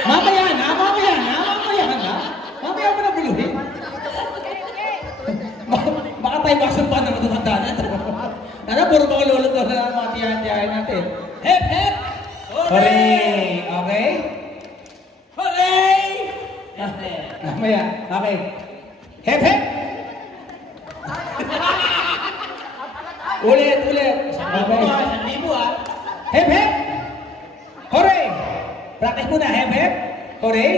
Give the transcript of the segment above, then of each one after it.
Mamaya na, mamaya na, mamaya na. Mamaya mo na buluhin. Baka tayo masun pa na matutanda na. Tara, puro mga lulot na mga tiyan-tiyan natin. Hep, hep! Hooray! Okay? Hooray! Mamaya, okay. Hep, hep! Ulit, ulit. Okay. Libo ah. Hep, hep! Hooray! Practice muna, hep, hep! Hooray!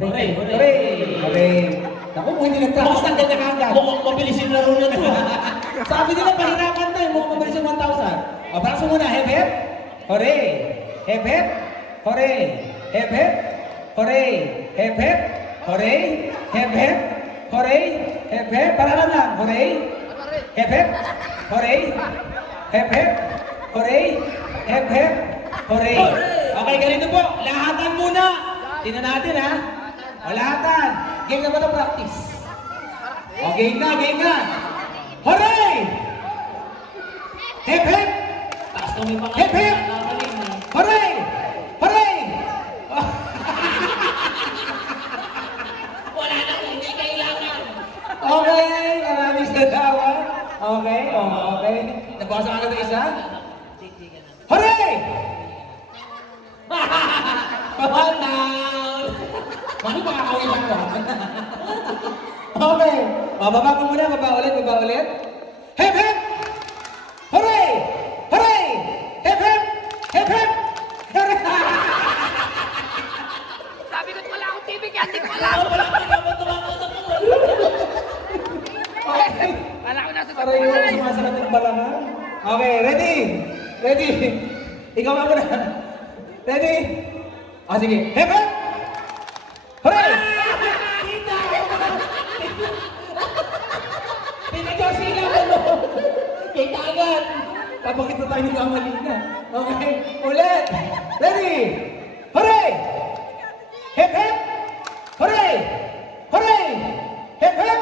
Hooray, hooray. Hooray! Hooray! Naku, kung hindi nag-practice, tanggal na kagad. Mukhang mabilis yung laro na to ah. Sabi nila, pahirapan to eh. Mukhang mabilis yung 1,000. O, practice muna, hep, hep! Hooray! Hep, hep! Hooray! Hep, hep! Hooray! Hep, hep! Hooray! Hep, hep! Hooray! Hep, hep! Paralan lang, hooray! Hep, hep! Hooray! Hep, hep! Hooray! Hep, hep! Hooray! Okay, ganito po. Lahatan muna. Tingnan natin, ha? O, lahatan. Game na ba ito practice? O, game na, game na. Hooray! Hep, hep! Taas kami pa Hep, hep! Hooray! Hooray! Wala na kung hindi kailangan. Okay, maraming salamat. Okay, okay. Nabasa ka na isa? Hooray! One down. Ano ba kakawin ako? Okay. Baba ko muna, baba ulit. Hep, hep! Hooray! Hooray! Hep, hep! Hep, hep! Hooray! Sabi ko wala akong TV kaya hindi ko alam. Wala ka naman tumakot ako. Okay. Kala ko nasa Aray mo, sabay. sumasalat ng balangan. Okay, ready? Ready? Ikaw ako na. Ready? Ah, sige. Hep, hep! Hooray! Pinagkasila ko no. Kita agad. Kapag ito tayo nagkamali na. Okay, ulit. Ready? Hooray! Hep, hep! Hooray! Hooray! Hep, hep!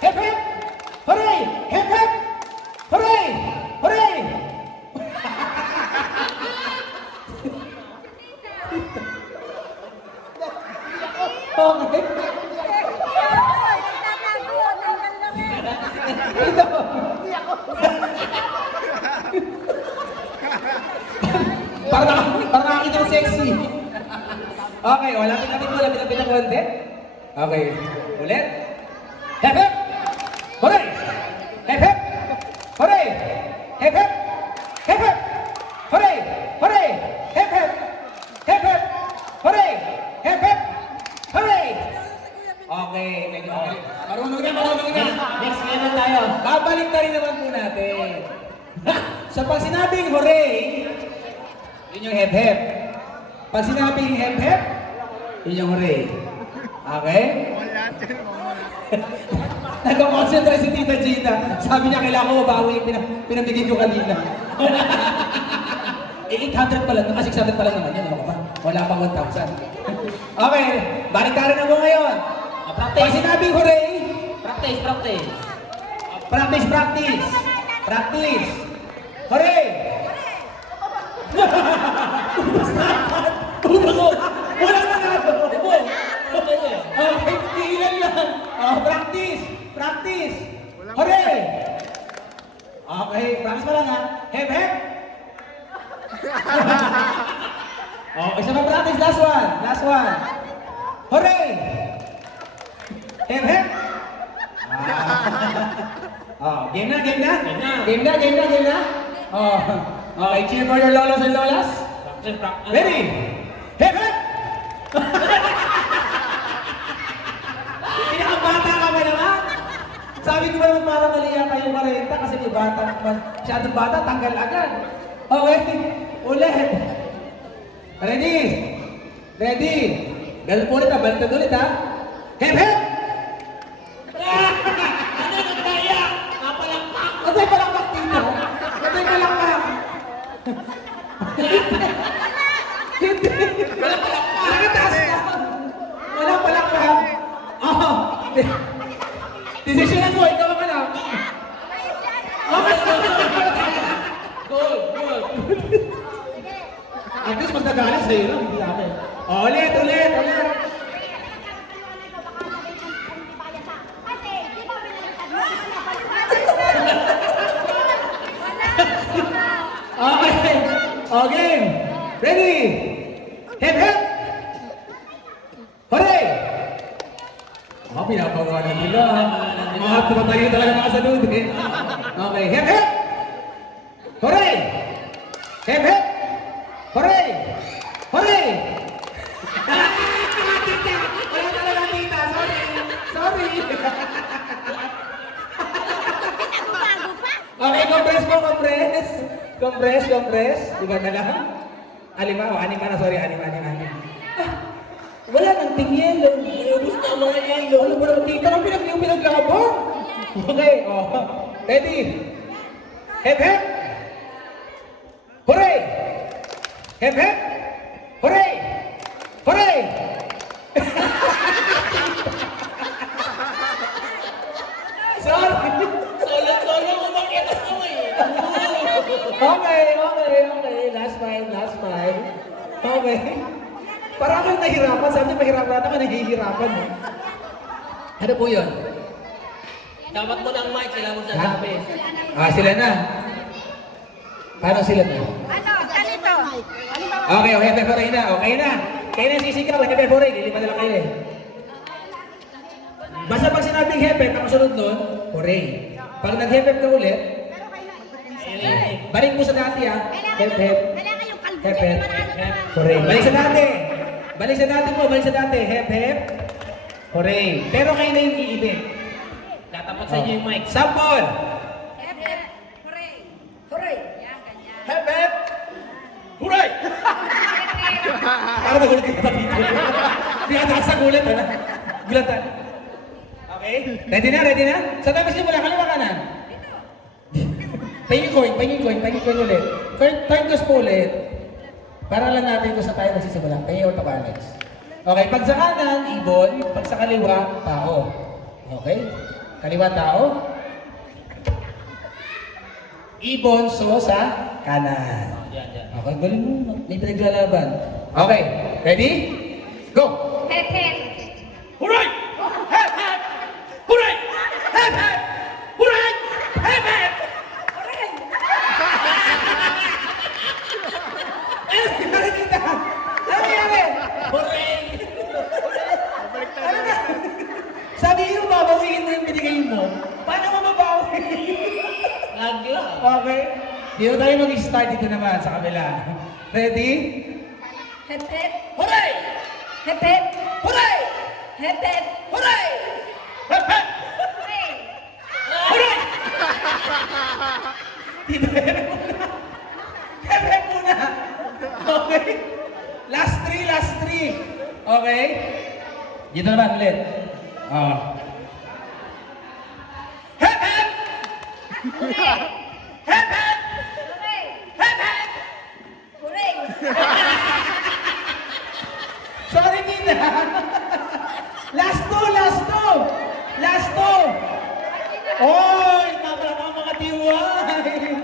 Hep, hep! Hooray! Hep, hep! Hooray! Hooray! Okay. Ito. Para nakakita ng sexy. Okay, lapit-lapit mo, lapit-lapit ng konti. Okay, ulit. Hep, hep! Hooray! Hep, hep! Hooray! Hep, hep! Hep, hep! Hooray! Hooray! Hep, hep! Hep, hep! Hooray! Hep, hep! Hooray! Okay, medyo okay. Marunong na, marunong na. Next game na tayo. Babalik na rin naman po natin. So pag sinabing hooray, yun yung hep-hep. Pag sinabing hep-hep, yun yung hooray. Okay? Nag-concentrate si Tita Gina. Sabi niya, kailangan ko mabawi yung pinamigay ko kanina. 800 pa lang, 600 pa lang naman yan. Ano ka ba? Wala pang 1,000. Okay, baliktarin na mo ngayon. Pag Practice. sinabing hooray, Practice, practice. practice, practice. Practice. Hooray! Ubus! Wala na nga! Okay, tigilan lang. Oh, practice! Practice! Hooray! Okay, practice pa lang ha. Hep, hep! Oh, isa pa practice. Last one. Last one. Hooray! Hep, hep! Oh, game na, game na? Game na. Game na, game na, game na? Oh, okay, cheer for your lolos and lolas. Practice, practice. Ready? Hep, hep! Pinakabata ka ba naman? Sabi ko ba naman parang mali yata yung marenta kasi may bata naman. Masyadong bata, tanggal agad. Okay, ulit. Ready? Ready? Ganun po ulit ha, baliktad ulit ha. Hep, hep! Ano na kaya? Napalakpak. Katay palakpak dito. Katay palakpak. Hindi. Wala palakpak. Nakataas na. Wala palakpak. Oh. Desisyonan mo, ikaw ang alam. Okay. Good, good. At least magdagalas sa'yo lang, hindi ako. Ulit, ulit, ulit. Kasi, di ba binaliktad mo? Okay. Okay. Ready? Hip, hip. Hooray! Pinapagawa na nila. Mga tumatayo talaga mga salud eh. Okay, hip, hip. Hooray! Hip, hip. Hooray! Hooray! Wala talaga tita. Sorry. Sorry. Bago pa? Okay, compress po, compress. Compress, compress. Diba na lang? Alima, o anima na, sorry, anima. Wala nang ting yellow. Ubus na ang mga yelo. Ano ba naman tita? Ang pinaglabang. Okay, oh. Ready? Hip, hip. Hooray! Hip, hip. Hooray! Hooray! Sorry. Solo ko makita ko eh. Okay. Last five. Okay. Parang akong nahihirapan. Sabi niya mahirapan ako, nahihirapan. Eh. Ano po yun? Dapat mo ng mic, kailangan mo sasabi. Sila na. Paano sila na? Ano, ganito. Okay, hooray na. Okay na. Kayo na sisigaw, hooray. Lilipad na lang kayo eh. Basta pag sinabing hepe, ang sunod nun, hooray. Pag nag-hepe ka ulit, balik mo sa dati ah. Hep, hep. Kailangan yung kalbo Hep, dyan hep. na manalo naman. Hooray. Balik sa dati. Balik sa dati. Hep, hep. Hooray. Pero kayo na yung iibig. Tatapat sa inyo yung mic. Sample. Hep, hep. Hooray. Hooray. Yan, ganyan. Hep, hep. Hooray! Parang nagulat ka dito. Hindi ka takas sa gulat, ano? Gulatan. Okay? Ready na? Sa tapos niyo mula, kaliwa kanan. Pahingin coin ulit. Turn toss po ulit. Para lang natin kung saan tayo magsisimula. Pahingin ulit ako, Alex. Okay, pag sa kanan, ibon. Pag sa kaliwa, tao. Okay? Kaliwa, tao. Ibon, so sa kanan. Yan. Okay, galing mo. May pinaglalaban. Okay, ready? Go! Hep, hep. Hooray! Hep, hep! Hooray! Hep, hep! Hooray! Hep, hep! Ano kita? Ano nangyari? Hooray! Ano na? Sabi niyo, babawiin mo yung binigay mo. Paano mo babawi? Lagla. Okay. Dito tayo mag-start dito naman sa kabila. Ready? Hep, hep. Hooray! Hep, hep. Hooray! Hep, hep. Hooray! Hep, hep! Hooray. Hooray! Dito Hep muna. Okay. Last three. Okay? Dito naman ulit. Hep, hep! Hooray. Hep, hep! Hooray. Hep, hep! Hooray. Sorry, Tina. Last two. Oy, mabala ka mga tiway.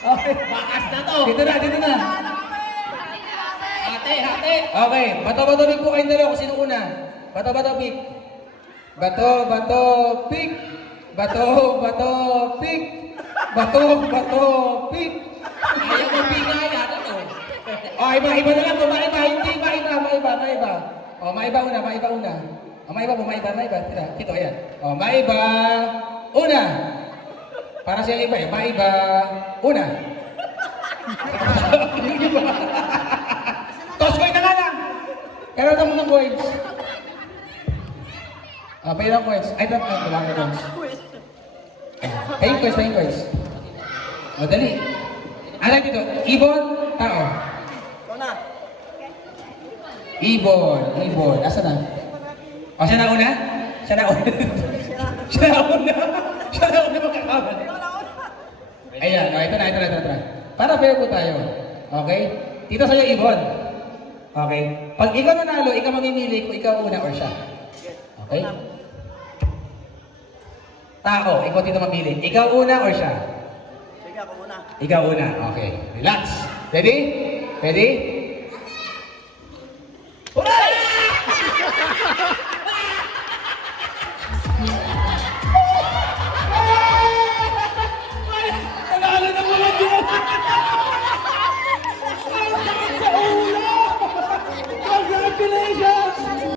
Okay. Bakas na to. Dito na. Hati. Okay, bato pick po kayong dalawa kung sino una. Bato pick. Bato pick. Ayaw mo bigaya. Ano to? Oh, iba na lang. Maiba. Hindi, maiba. Oh, maiba una. Oh, maiba. Ito, ayan. Oh, maiba. Una. Para siya iba eh. Maiba. Una. Yung iba. Toss coin na nga lang. Kaya mo ng coins. Pahirang coins. Ay, wala ka coins. Pahing coins. Madali. Alam dito, ibon, tao. Ibon. Asa na? O, siya na una? Siya na una magkakaban. Ayan, ito na. Para fair po tayo. Okay? Dito sa'yo, ibon. Okay? Pag ikaw nanalo, ikaw mamimili kung ikaw una or siya. Okay? Tao, ikaw dito mamili. Ikaw una or siya? Ikaw una. Okay. Relax. Ready? Ready?